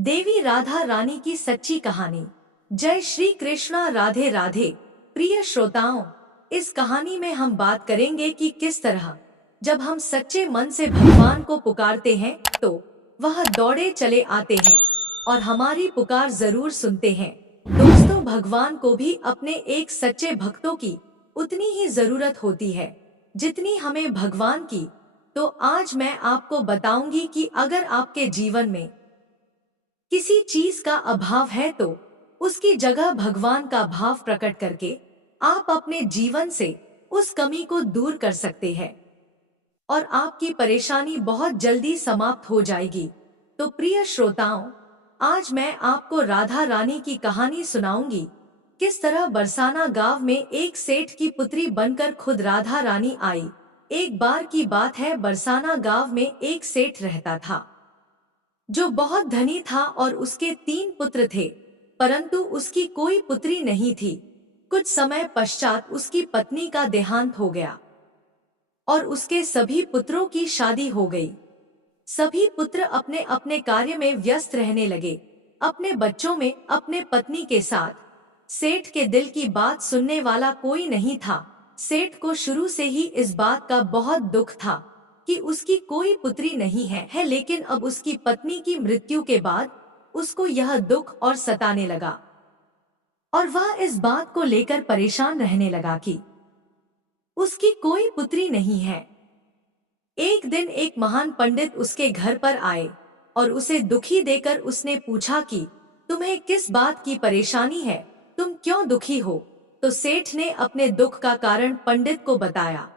देवी राधा रानी की सच्ची कहानी। जय श्री कृष्णा, राधे राधे। प्रिय श्रोताओं, इस कहानी में हम बात करेंगे कि किस तरह जब हम सच्चे मन से भगवान को पुकारते हैं तो वह दौड़े चले आते हैं और हमारी पुकार जरूर सुनते हैं। दोस्तों, भगवान को भी अपने एक सच्चे भक्तों की उतनी ही जरूरत होती है जितनी हमें भगवान की। तो आज मैं आपको बताऊंगी कि अगर आपके जीवन में किसी चीज का अभाव है तो उसकी जगह भगवान का भाव प्रकट करके आप अपने जीवन से उस कमी को दूर कर सकते हैं और आपकी परेशानी बहुत जल्दी समाप्त हो जाएगी। तो प्रिय श्रोताओं, आज मैं आपको राधा रानी की कहानी सुनाऊंगी। किस तरह बरसाना गांव में एक सेठ की पुत्री बनकर खुद राधा रानी आई। एक बार की बात है, बरसाना गांव में एक सेठ रहता था जो बहुत धनी था और उसके 3 पुत्र थे, परंतु उसकी कोई पुत्री नहीं थी। कुछ समय पश्चात उसकी पत्नी का देहांत हो गया और उसके सभी पुत्रों की शादी हो गई। सभी पुत्र अपने अपने कार्य में व्यस्त रहने लगे, अपने बच्चों में अपने पत्नी के साथ। सेठ के दिल की बात सुनने वाला कोई नहीं था। सेठ को शुरू से ही इस बात का बहुत दुख था कि उसकी कोई पुत्री नहीं है, लेकिन अब उसकी पत्नी की मृत्यु के बाद उसको यह दुख और सताने लगा और वह इस बात को लेकर परेशान रहने लगा कि उसकी कोई पुत्री नहीं है। एक दिन एक महान पंडित उसके घर पर आए और उसे दुखी देकर उसने पूछा कि तुम्हें किस बात की परेशानी है, तुम क्यों दुखी हो। तो सेठ ने अपने दुख का कारण पंडित को बताया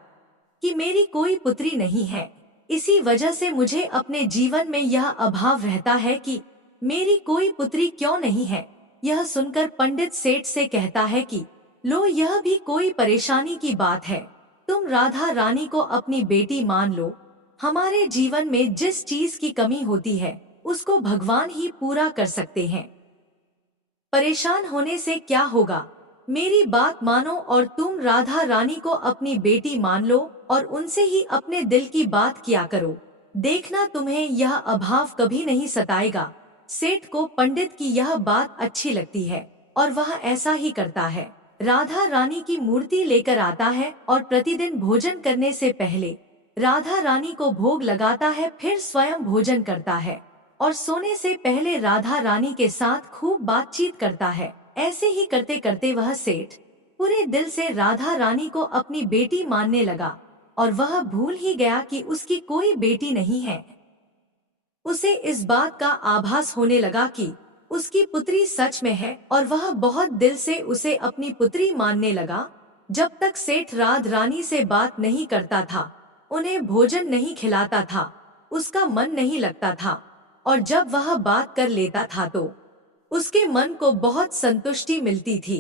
कि मेरी कोई पुत्री नहीं है, इसी वजह से मुझे अपने जीवन में यह अभाव रहता है कि मेरी कोई पुत्री क्यों नहीं है। यह सुनकर पंडित सेठ से कहता है कि लो, यह भी कोई परेशानी की बात है। तुम राधा रानी को अपनी बेटी मान लो। हमारे जीवन में जिस चीज की कमी होती है उसको भगवान ही पूरा कर सकते हैं। परेशान होने से क्या होगा, मेरी बात मानो और तुम राधा रानी को अपनी बेटी मान लो और उनसे ही अपने दिल की बात किया करो। देखना, तुम्हें यह अभाव कभी नहीं सताएगा। सेठ को पंडित की यह बात अच्छी लगती है और वह ऐसा ही करता है। राधा रानी की मूर्ति लेकर आता है और प्रतिदिन भोजन करने से पहले राधा रानी को भोग लगाता है, फिर स्वयं भोजन करता है और सोने से पहले राधा रानी के साथ खूब बातचीत करता है। ऐसे ही करते करते वह सेठ पूरे दिल से राधा रानी को अपनी बेटी मानने लगा और वह भूल ही गया कि उसकी कोई बेटी नहीं है। उसे इस बात का आभास होने लगा कि उसकी पुत्री सच में है और वह बहुत दिल से उसे अपनी पुत्री मानने लगा। जब तक सेठ राधा रानी से बात नहीं करता था, उन्हें भोजन नहीं खिलाता था, उसका मन नहीं लगता था और जब वह बात कर लेता था तो उसके मन को बहुत संतुष्टि मिलती थी,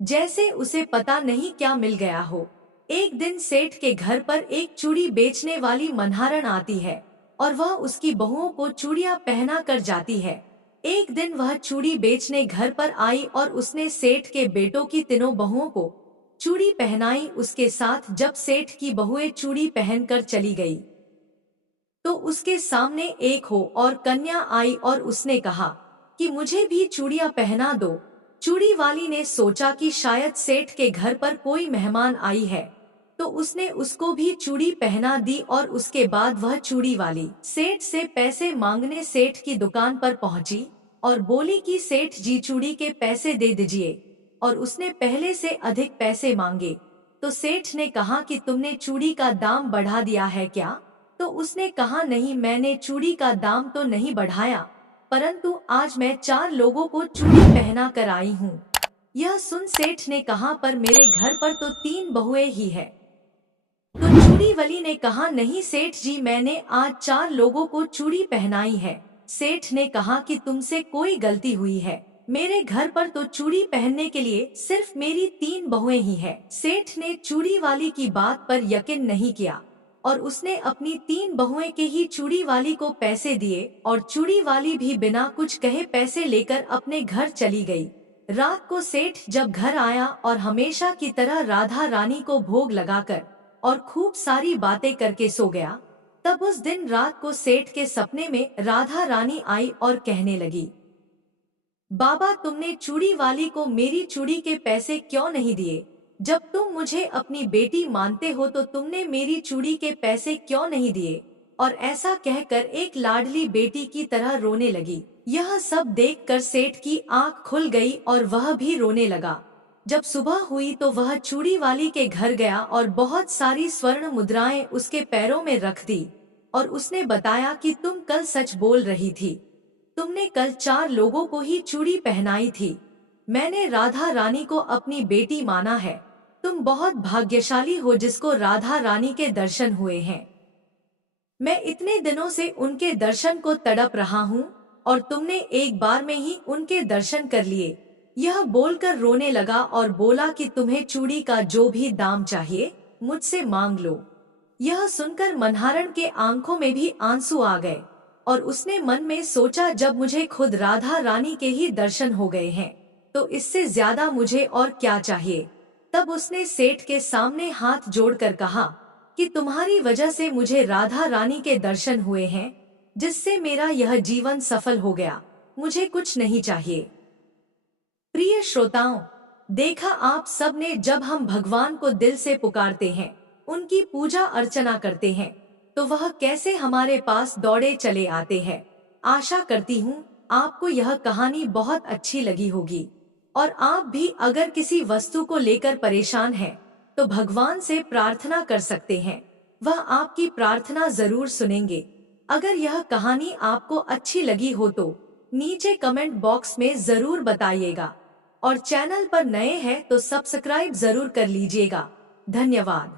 जैसे उसे पता नहीं क्या मिल गया हो। एक दिन सेठ के घर पर एक चूड़ी बेचने वाली मन्हारण आती है और वह उसकी बहुओं को चूड़ियां पहना कर जाती है। एक दिन वह चूड़ी बेचने घर पर आई और उसने सेठ के बेटों की तीनों बहुओं को चूड़ी पहनाई। उसके साथ जब सेठ की बहुएं चूड़ी पहनकर चली गई तो उसके सामने एक हो और कन्या आई और उसने कहा कि मुझे भी चूड़ियां पहना दो। चूड़ी वाली ने सोचा कि शायद सेठ के घर पर कोई मेहमान आई है, तो उसने उसको भी चूड़ी पहना दी और उसके बाद वह चूड़ी वाली सेठ से पैसे मांगने सेठ की दुकान पर पहुंची और बोली कि सेठ जी, चूड़ी के पैसे दे दीजिए। और उसने पहले से अधिक पैसे मांगे तो सेठ ने कहा कि तुमने चूड़ी का दाम बढ़ा दिया है क्या। तो उसने कहा, नहीं, मैंने चूड़ी का दाम तो नहीं बढ़ाया, परंतु आज मैं 4 लोगों को चूड़ी पहना कर आई हूँ। यह सुन सेठ ने कहा, पर मेरे घर पर तो 3 बहुएं ही है। तो चूड़ी वाली ने कहा, नहीं सेठ जी, मैंने आज 4 लोगों को चूड़ी पहनाई है। सेठ ने कहा कि तुमसे कोई गलती हुई है, मेरे घर पर तो चूड़ी पहनने के लिए सिर्फ मेरी 3 बहुएं ही है। सेठ ने चूड़ी वाली की बात पर यकीन नहीं किया और उसने अपनी 3 बहुएं के ही चूड़ी वाली को पैसे दिए और चूड़ी वाली भी बिना कुछ कहे पैसे लेकर अपने घर चली गई। रात को सेठ जब घर आया और हमेशा की तरह राधा रानी को भोग लगाकर और खूब सारी बातें करके सो गया, तब उस दिन रात को सेठ के सपने में राधा रानी आई और कहने लगी, बाबा तुमने चूड़ी वाली को मेरी चूड़ी के पैसे क्यों नहीं दिए? जब तुम मुझे अपनी बेटी मानते हो तो तुमने मेरी चूड़ी के पैसे क्यों नहीं दिए? और ऐसा कहकर एक लाडली बेटी की तरह रोने लगी। यह सब देखकर सेठ की आंख खुल गई और वह भी रोने लगा। जब सुबह हुई तो वह चूड़ी वाली के घर गया और बहुत सारी स्वर्ण मुद्राएं उसके पैरों में रख दी और उसने बताया कि तुम कल सच बोल रही थी। तुमने कल 4 लोगों को ही चूड़ी पहनाई थी। मैंने राधा रानी को अपनी बेटी माना है। तुम बहुत भाग्यशाली हो जिसको राधा रानी के दर्शन हुए हैं। मैं इतने दिनों से उनके दर्शन को तड़प रहा हूँ और तुमने एक बार में ही उनके दर्शन कर लिए। यह बोलकर रोने लगा और बोला कि तुम्हें चूड़ी का जो भी दाम चाहिए मुझसे मांग लो। यह सुनकर मनहारण के आंखों में भी आंसू आ गए और उसने मन में सोचा, जब मुझे खुद राधा रानी के ही दर्शन हो गए हैं तो इससे ज्यादा मुझे और क्या चाहिए। तब उसने सेठ के सामने हाथ जोड़कर कहा कि तुम्हारी वजह से मुझे राधा रानी के दर्शन हुए हैं, जिससे मेरा यह जीवन सफल हो गया। मुझे कुछ नहीं चाहिए। प्रिय श्रोताओं, देखा आप सब ने, जब हम भगवान को दिल से पुकारते हैं, उनकी पूजा अर्चना करते हैं, तो वह कैसे हमारे पास दौड़े चले आते हैं। आशा करती हूँ आपको यह कहानी बहुत अच्छी लगी होगी और आप भी अगर किसी वस्तु को लेकर परेशान हैं, तो भगवान से प्रार्थना कर सकते हैं। वह आपकी प्रार्थना जरूर सुनेंगे। अगर यह कहानी आपको अच्छी लगी हो तो नीचे कमेंट बॉक्स में जरूर बताइएगा और चैनल पर नए हैं तो सब्सक्राइब जरूर कर लीजिएगा। धन्यवाद।